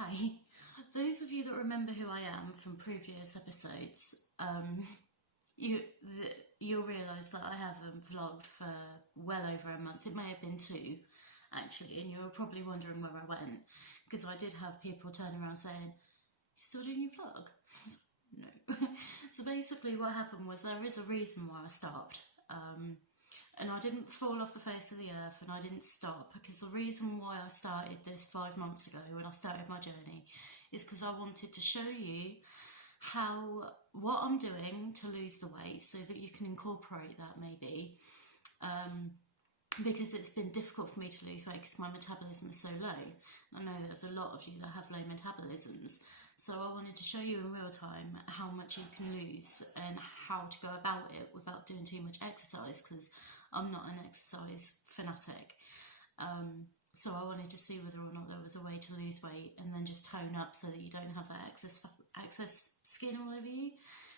Hi. Those of you that remember who I am from previous episodes, you'll realise that I haven't vlogged for well over a month. It may have been 2, actually, and you're probably wondering where I went, because I did have people turn around saying, "You still doing your vlog?" No. So basically what happened was there is a reason why I stopped. And I didn't fall off the face of the earth, and I didn't stop, because the reason why I started this 5 months ago when I started my journey is because I wanted to show you what I'm doing to lose the weight so that you can incorporate that maybe, because it's been difficult for me to lose weight because my metabolism is so low. I know there's a lot of you that have low metabolisms, so I wanted to show you in real time how much you can lose and how to go about it without doing too much exercise, because I'm not an exercise fanatic. So I wanted to see whether or not there was a way to lose weight and then just tone up so that you don't have that excess skin all over you,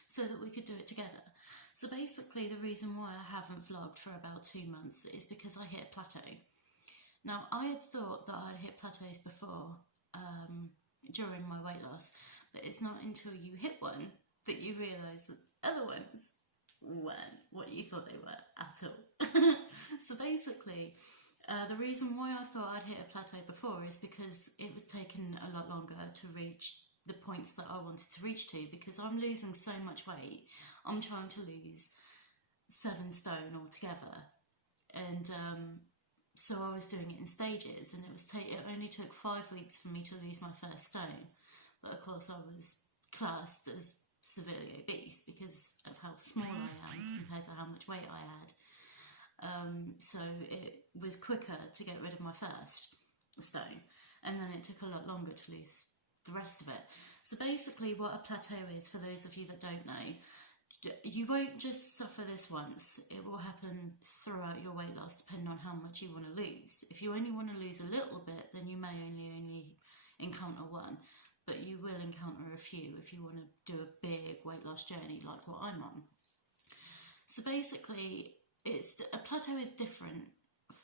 so that we could do it together. So basically the reason why I haven't vlogged for about 2 months is because I hit a plateau. Now, I had thought that I'd hit plateaus before during my weight loss, but it's not until you hit one that you realise that other ones weren't what you thought they were at all. So basically, the reason why I thought I'd hit a plateau before is because it was taking a lot longer to reach the points that I wanted to reach to, because I'm losing so much weight. I'm trying to lose 7 stone altogether, and so I was doing it in stages, and it only took 5 weeks for me to lose my first stone. But of course I was classed as severely obese because of how small I am compared to how much weight I had. So it was quicker to get rid of my first stone, and then it took a lot longer to lose the rest of it. So basically what a plateau is, for those of you that don't know, you won't just suffer this once. It will happen throughout your weight loss, depending on how much you want to lose. If you only want to lose a little bit, then you may only encounter one, but you will encounter a few if you want to do a big weight loss journey like what I'm on. So basically, a plateau is different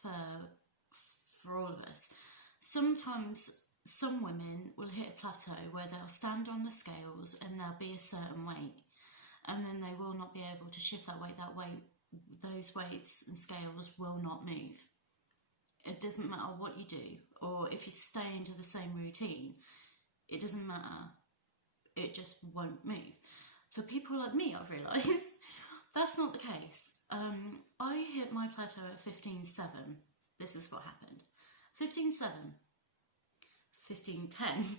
for all of us. Sometimes some women will hit a plateau where they'll stand on the scales and they'll be a certain weight, and then they will not be able to shift that weight. Those weights and scales will not move. It doesn't matter what you do, or if you stay into the same routine, it doesn't matter. It just won't move. For people like me, I've realised that's not the case. I hit my plateau at 15.7. This is what happened. 15.7, 15.10,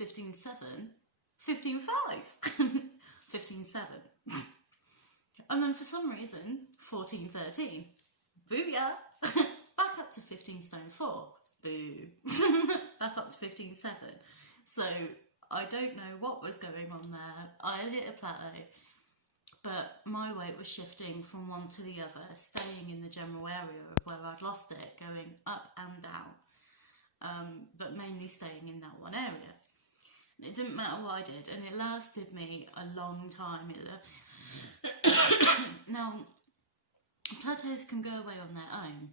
15.7, 15.5, 15.7. And then for some reason, 14.13. Booyah! Back up to 15 stone 4. Boo! Back up to 15.7. So I don't know what was going on there. I hit a plateau, but my weight was shifting from one to the other, staying in the general area of where I'd lost it, going up and down, but mainly staying in that one area. It didn't matter what I did, and it lasted me a long time. Now, plateaus can go away on their own,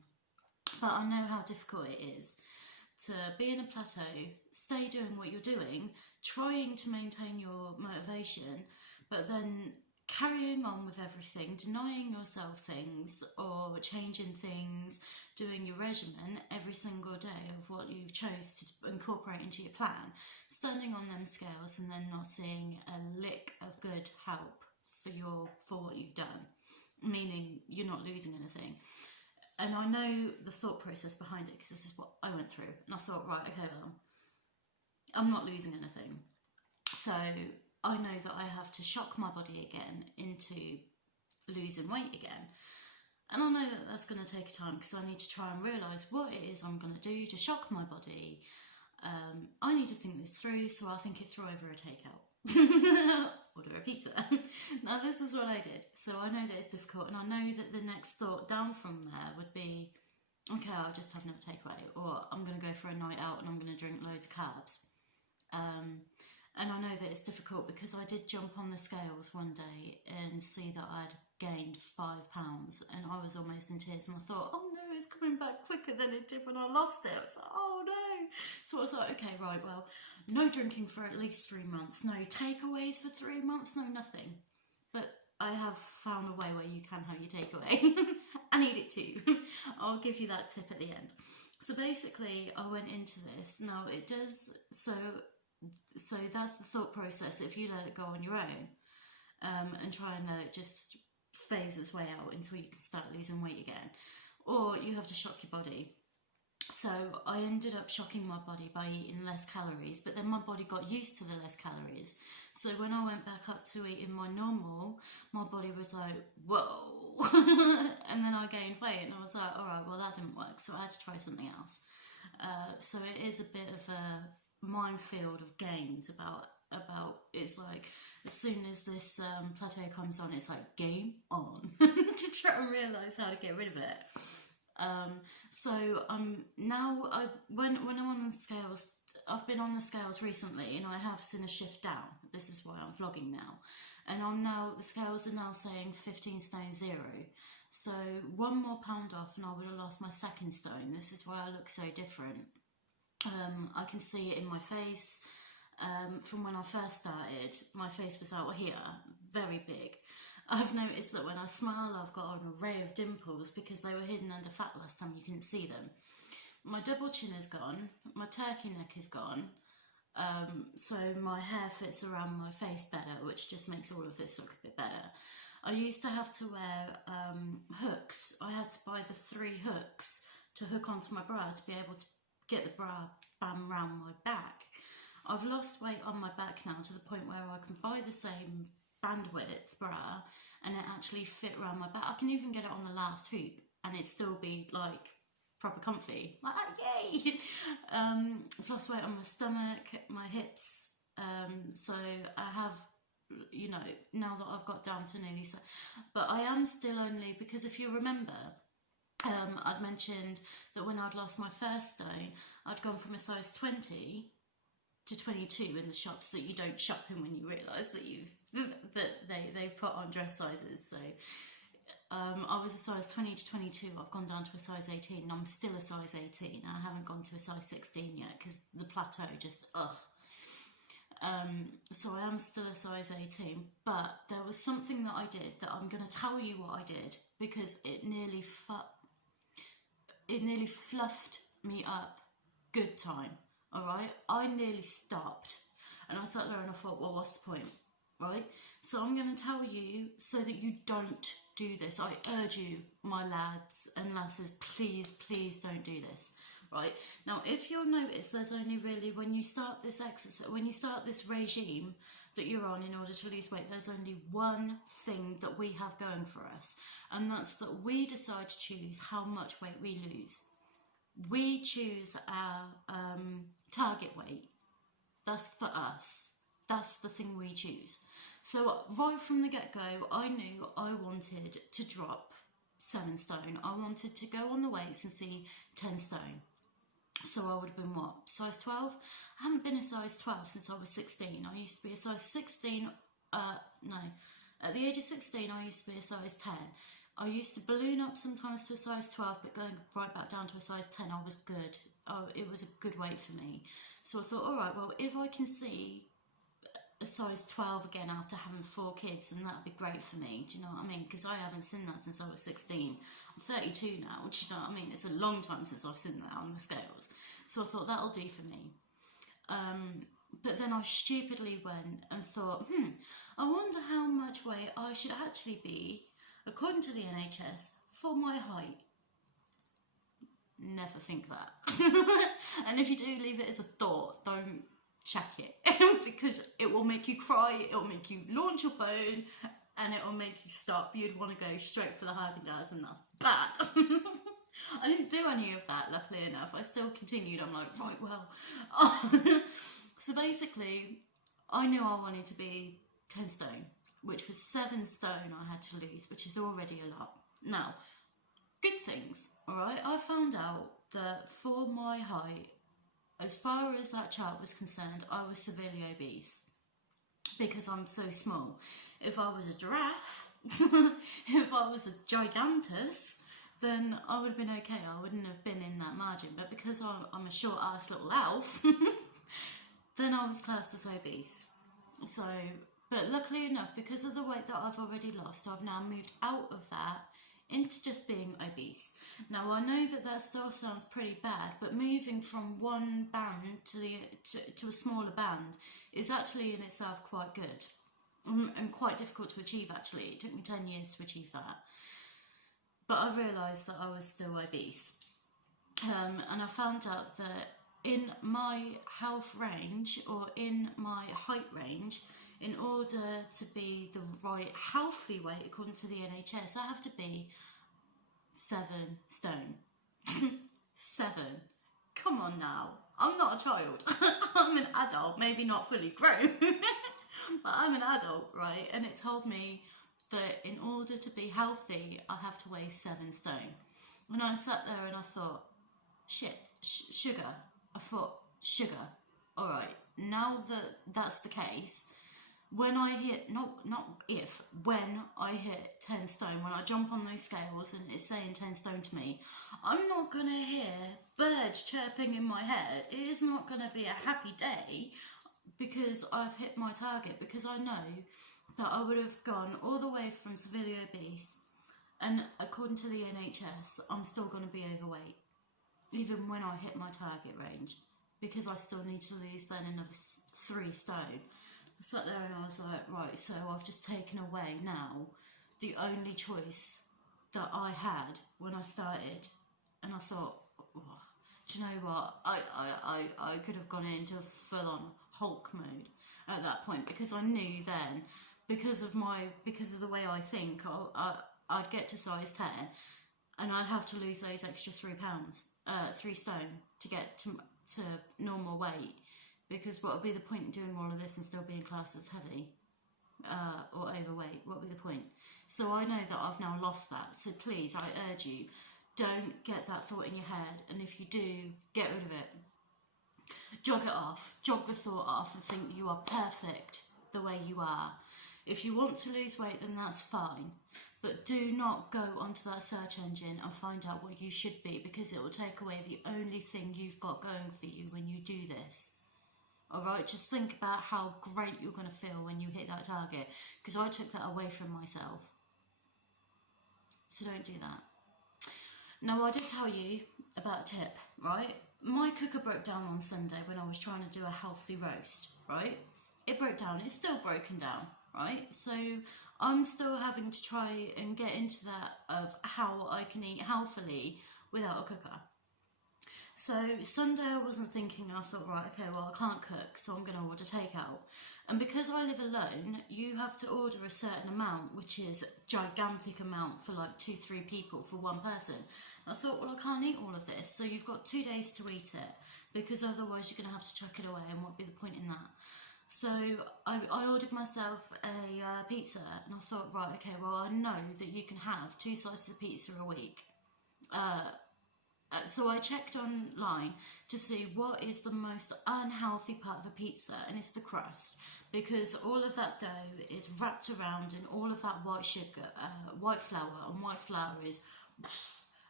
but I know how difficult it is to be in a plateau, stay doing what you're doing, trying to maintain your motivation, but then carrying on with everything, denying yourself things or changing things, doing your regimen every single day of what you've chose to incorporate into your plan, standing on them scales and then not seeing a lick of good help for what you've done, meaning you're not losing anything. And I know the thought process behind it, because this is what I went through, and I thought, right, okay, well, I'm not losing anything, so I know that I have to shock my body again into losing weight again. And I know that that's going to take time, because I need to try and realise what it is I'm going to do to shock my body. I need to think this through, so I'll think it through over a takeout. Order a pizza. Now this is what I did. So I know that it's difficult, and I know that the next thought down from there would be, okay, I'll just have another takeaway, or I'm going to go for a night out and I'm going to drink loads of carbs. And I know that it's difficult, because I did jump on the scales one day and see that I'd gained 5 pounds, and I was almost in tears, and I thought, oh no, it's coming back quicker than it did when I lost it. I was like, oh no. So I was like, okay, right, well, no drinking for at least 3 months, no takeaways for 3 months, no nothing. But I have found a way where you can have your takeaway and eat it too. I'll give you that tip at the end. So basically, I went into this. Now it does, so that's the thought process. If you let it go on your own, and try and let it just phase its way out until you can start losing weight again, or you have to shock your body. So I ended up shocking my body by eating less calories, but then my body got used to the less calories. So when I went back up to eating my normal, my body was like, whoa. And then I gained weight and I was like, all right, well, that didn't work. So I had to try something else. So it is a bit of a minefield of games about it's like as soon as this plateau comes on, it's like game on to try and realise how to get rid of it. So now when I'm on the scales, I've been on the scales recently and I have seen a shift down. This is why I'm vlogging now, and the scales are now saying 15 stone 0. So 1 more pound off and I would have lost my 2nd stone. This is why I look so different. I can see it in my face. From when I first started, my face was out here, very big. I've noticed that when I smile, I've got an array of dimples because they were hidden under fat last time, you couldn't see them. My double chin is gone, my turkey neck is gone, so my hair fits around my face better, which just makes all of this look a bit better. I used to have to wear hooks. I had to buy the 3 hooks to hook onto my bra to be able to get the bra band around my back. I've lost weight on my back now to the point where I can buy the same bandwidth bra and it actually fit around my back. I can even get it on the last hoop and it still be like proper comfy. Like, yay! I've lost weight on my stomach, my hips. So I have, you know, now that I've got down to nearly so, but I am still only, because if you remember, I'd mentioned that when I'd lost my 1st stone, I'd gone from a size 20 to 22 in the shops that you don't shop in when you realise that they've put on dress sizes. So I was a size 20 to 22, I've gone down to a size 18, and I'm still a size 18. I haven't gone to a size 16 yet because the plateau just, so I am still a size 18, but there was something that I did that I'm going to tell you what I did because it nearly fluffed me up good time. Alright, I nearly stopped and I sat there and I thought, well, what's the point, right? So I'm going to tell you so that you don't do this. I urge you, my lads and lasses, please don't do this, right? Now, if you'll notice, there's only really, when you start this exercise, when you start this regime that you're on in order to lose weight, there's only one thing that we have going for us, and that's that we decide to choose how much weight we lose. We choose our target weight. That's for us. That's the thing we choose. So right from the get-go, I knew I wanted to drop 7 stone. I wanted to go on the weights and see 10 stone. So I would have been what? Size 12? I haven't been a size 12 since I was 16. I used to be a size 16, no. At the age of 16, I used to be a size 10. I used to balloon up sometimes to a size 12, but going right back down to a size 10, I was good. Oh, it was a good weight for me. So I thought, all right, well, if I can see a size 12 again after having 4 kids, then that'd be great for me. Do you know what I mean? Because I haven't seen that since I was 16. I'm 32 now. Do you know what I mean? It's a long time since I've seen that on the scales. So I thought that'll do for me. But then I stupidly went and thought, I wonder how much weight I should actually be, according to the NHS, for my height. Never think that. And if you do, leave it as a thought. Don't check it. Because it will make you cry, it will make you launch your phone, and it will make you stop. You'd want to go straight for the Haagen-Dazs, and that's bad. I didn't do any of that, luckily enough. I still continued. I'm like, right, well. So basically, I knew I wanted to be 10 stone, which was 7 stone I had to lose, which is already a lot. Now, good things, alright? I found out that for my height, as far as that chart was concerned, I was severely obese because I'm so small. If I was a giraffe, if I was a gigantus, then I would have been okay. I wouldn't have been in that margin. But because I'm a short ass little elf, then I was classed as obese. So, but luckily enough, because of the weight that I've already lost, I've now moved out of that into just being obese. Now I know that that still sounds pretty bad, but moving from one band to a smaller band is actually in itself quite good, and quite difficult to achieve actually. It took me 10 years to achieve that. But I realised that I was still obese, and I found out that in my health range, or in my height range, in order to be the right healthy weight according to the NHS, I have to be 7 stone. 7. Come on now. I'm not a child. I'm an adult, maybe not fully grown, but I'm an adult, right? And it told me that in order to be healthy, I have to weigh 7 stone. And I sat there and I thought, shit, sugar. I thought, sugar. All right, now that that's the case, when I hit, when I hit 10 stone, when I jump on those scales and it's saying 10 stone to me, I'm not going to hear birds chirping in my head. It is not going to be a happy day because I've hit my target, because I know that I would have gone all the way from severely obese, and according to the NHS, I'm still going to be overweight, even when I hit my target range, because I still need to lose then another 3 stone. I sat there and I was like, right, so I've just taken away now the only choice that I had when I started. And I thought, oh, do you know what? I could have gone into full-on Hulk mode at that point, because I knew then, because of the way I think, I'd get to size 10 and I'd have to lose those extra 3 stone to get to normal weight. Because what would be the point in doing all of this and still being classed as heavy or overweight? What would be the point? So I know that I've now lost that. So please, I urge you, don't get that thought in your head. And if you do, get rid of it. Jog it off. Jog the thought off and think you are perfect the way you are. If you want to lose weight, then that's fine. But do not go onto that search engine and find out what you should be, because it will take away the only thing you've got going for you when you do this. Alright, just think about how great you're going to feel when you hit that target, because I took that away from myself. So don't do that. Now, I did tell you about a tip, right? My cooker broke down on Sunday when I was trying to do a healthy roast, right? It broke down. It's still broken down, right? So I'm still having to try and get into that of how I can eat healthily without a cooker. So Sunday I wasn't thinking, and I thought, right, okay, well I can't cook, so I'm going to order takeout. And because I live alone, you have to order a certain amount, which is a gigantic amount for like 2-3 people for one person. And I thought, well, I can't eat all of this, so you've got 2 days to eat it, because otherwise you're going to have to chuck it away, and what would be the point in that? So I ordered myself a pizza, and I thought, right, okay, well I know that you can have 2 slices of pizza a week. So I checked online to see what is the most unhealthy part of a pizza, and it's the crust, because all of that dough is wrapped around in all of that white sugar, white flour, and white flour is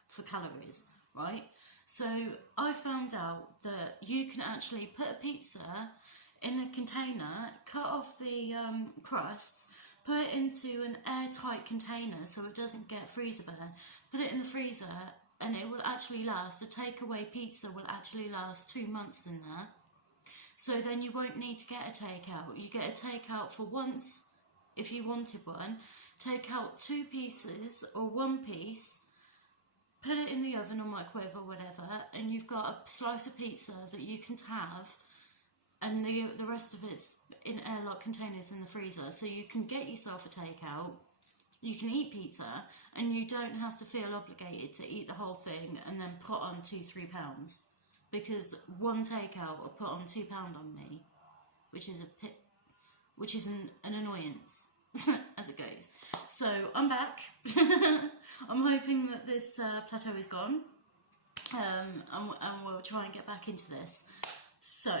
for calories, right? So I found out that you can actually put a pizza in a container, cut off the crusts, put it into an airtight container so it doesn't get freezer burn, put it in the freezer, and it will actually last. A takeaway pizza will actually last 2 months in there. So then you won't need to get a takeout. You get a takeout for once if you wanted one. Take out 2 pieces or 1 piece, put it in the oven or microwave or whatever, and you've got a slice of pizza that you can have, and the rest of it's in airlock containers in the freezer. So you can get yourself a takeout. You can eat pizza, and you don't have to feel obligated to eat the whole thing and then put on 2-3 pounds, because one takeout will put on 2 pounds on me, which is an annoyance as it goes. So I'm back. I'm hoping that this plateau is gone, and we'll try and get back into this. So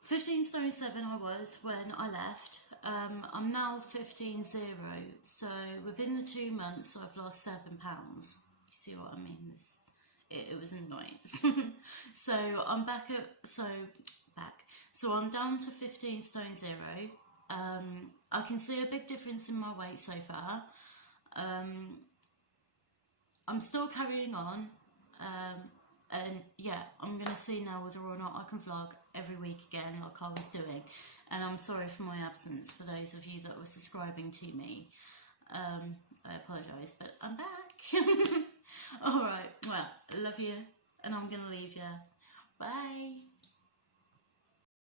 15 stone 7 I was when I left. I'm now 15.0, so within the 2 months I've lost 7 pounds. see what I mean. It was annoyance. So I'm back. So I'm down to 15 stone 0. I can see a big difference in my weight so far. I'm still carrying on. And yeah, I'm going to see now whether or not I can vlog every week again like I was doing. And I'm sorry for my absence for those of you that were subscribing to me. I apologise, but I'm back. Alright, well, I love you and I'm going to leave you. Bye.